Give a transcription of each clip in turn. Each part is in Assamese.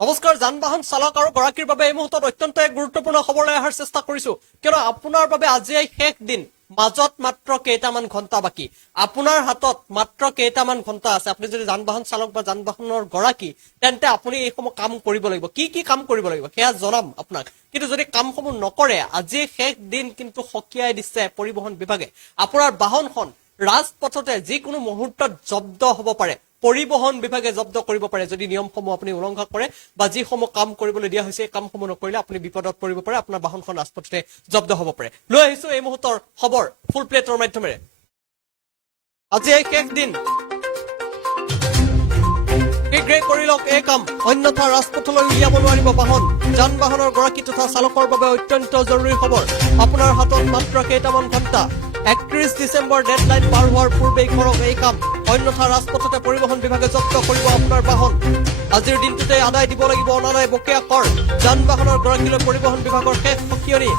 নমস্কাৰ যান বাহন চালক আৰু গৰাকীৰ বাবে এই মুহূৰ্তত অত্যন্ত এক গুৰুত্বপূৰ্ণ খবৰ লৈ অহাৰ চেষ্টা কৰিছো কিয়নো আপোনাৰ বাবে আজি শেষ দিন মাজত মাত্ৰ কেইটামান ঘণ্টা বাকি আপোনাৰ হাতত মাত্ৰ কেইটামান ঘণ্টা আছে আপুনি যদি যান বাহন চালক বা যান বাহনৰ গৰাকী তেন্তে আপুনি এই সময় কাম কৰিব লাগিব কি কাম কৰিব লাগিব সেয়া জনাম আপোনাক কিন্তু যদি কামসমূহ নকৰে আজি শেষ দিন কিন্তু হকিয়াই দিছে পৰিবহণ বিভাগে আপোনাৰ বাহনখন ৰাজপথতে যিকোনো মুহূৰ্তত জব্দ হ'ব পাৰে পৰিবহণ বিভাগে জব্দ কৰিব পাৰে যদি নিয়মসমূহ আপুনি উলংঘা কৰে বা যিসমূহ কাম কৰিবলৈ দিয়া হৈছে এই কামসমূহ নকৰিলে আপুনি বিপদত পৰিব পাৰে আপোনাৰ বাহনখন ৰাজপথতে জব্দ হ'ব পাৰে লৈ আহিছো এই মুহূৰ্তৰ খবৰ ফুল প্লেটৰ মাধ্যমেৰে আজি এই শেষ দিন শীঘ্ৰে কৰি লওক এই কাম অন্যথা ৰাজপথলৈ উলিয়াব নোৱাৰিব বাহন যান বাহনৰ গৰাকী তথা চালকৰ বাবে অত্যন্ত জৰুৰী খবৰ আপোনাৰ হাতত মাত্ৰ কেইটামান ঘণ্টা 31 ডিসেম্বৰ ডেডলাইন পাৰ হোৱাৰ পূৰ্বে কৰক এই কাম অন্যথা ৰাজপথতে পৰিবহণ বিভাগে জব্দ কৰিব আপোনাৰ বাহন আজিৰ দিনটোতে আদায় দিব লাগিব অনাদায় বকেয়া কৰ যান বাহনৰ গৰাকীলৈ পৰিবহণ বিভাগৰ শেষ সকিয়নি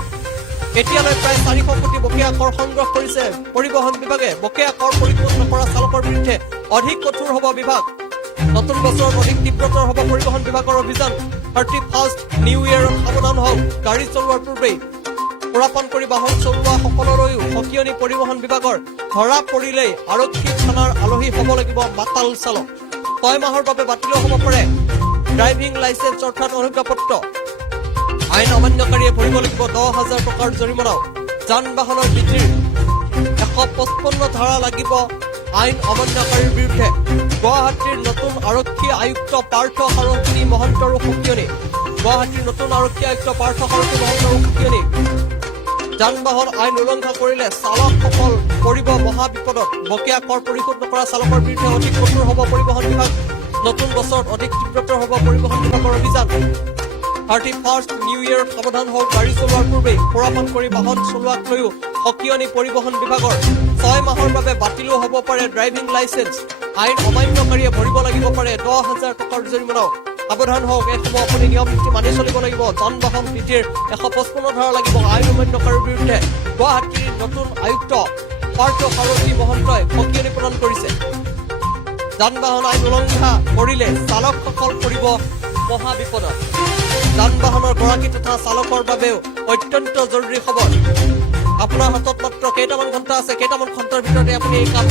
এতিয়ালৈ প্ৰায় 400 কোটি বকেয়া কৰ সংগ্ৰহ কৰিছে পৰিবহণ বিভাগে বকেয়া কৰ পৰিশোধ নকৰা চালকৰ বিৰুদ্ধে অধিক কঠোৰ হ'ব বিভাগ নতুন বছৰত অধিক তীব্ৰতৰ হ'ব পৰিবহণ বিভাগৰ অভিযান 31st নিউ ইয়েৰত সাৱধান হওক গাড়ী চলোৱাৰ পূৰ্বে সুৰাপান কৰি বাহন চলোৱা সকললৈও সকিয়নি পৰিবহণ বিভাগৰ ধৰা পৰিলেই আৰক্ষী থানাৰ আলহী হ'ব লাগিব মাতাল চালক 6 মাহৰ বাবে বাতিল হ'ব পাৰে ড্ৰাইভিং লাইসেন্স অৰ্থাৎ অনুজ্ঞাপত্ৰ আইন অমান্যকাৰীয়ে ভৰিব লাগিব 10,000 টকাৰ জৰিমনা যান বাহনৰ বৃদ্ধিৰ 155 ধাৰা লাগিব আইন অমান্যকাৰীৰ বিৰুদ্ধে গুৱাহাটীৰ নতুন আৰক্ষী আয়ুক্ত পাৰ্থ সাৰথী মহন্তৰো সকিয়নি গুৱাহাটীৰ নতুন আৰক্ষী আয়ুক্ত পাৰ্থ সাৰথী মহন্তৰো সকিয়নি যান বাহন আইন উলংঘা কৰিলে চালকসকল পৰিব মহা বিপদত বকেয়া কৰ পৰিশোধ নকৰা চালকৰ বিৰুদ্ধে অধিক কঠোৰ হ'ব পৰিবহণ বিভাগ নতুন বছৰত অধিক তীব্ৰতৰ হ'ব পৰিবহণ বিভাগৰ অভিযান 31st নিউ ইয়েৰত সাৱধান হওক গাড়ী চলোৱাৰ পূৰ্বে সুৰাপান কৰি বাহন চলোৱাক লৈও সকিয়নি পৰিবহণ বিভাগৰ 6 মাহৰ বাবে বাতিলো হ'ব পাৰে ড্ৰাইভিং লাইসেন্স আইন অমান্যকাৰীয়ে ভৰিব লাগিব পাৰে 10,000 টকাৰ জৰিমনা সাৱধান হওক এই সময় আপুনি নিয়ম নীতি মানি চলিব লাগিব যান বাহন বৃদ্ধিৰ 155 ধাৰা লাগিব আইন অমান্যকাৰীৰ বিৰুদ্ধে গুৱাহাটীৰ নতুন আয়ুক্ত পাৰ্থ সাৰথী মহন্তই সকিয়নি প্ৰদান কৰিছে যান বাহন আইন উলংঘা কৰিলে চালকসকল পৰিব মহা বিপদত যান বাহনৰ গৰাকী তথা চালকৰ বাবেও অত্যন্ত জৰুৰী খবৰ আপোনাৰ হাতত মাত্ৰ কেইটামান ঘণ্টা আছে কেইটামান ঘণ্টাৰ ভিতৰতে আপুনি এই কাম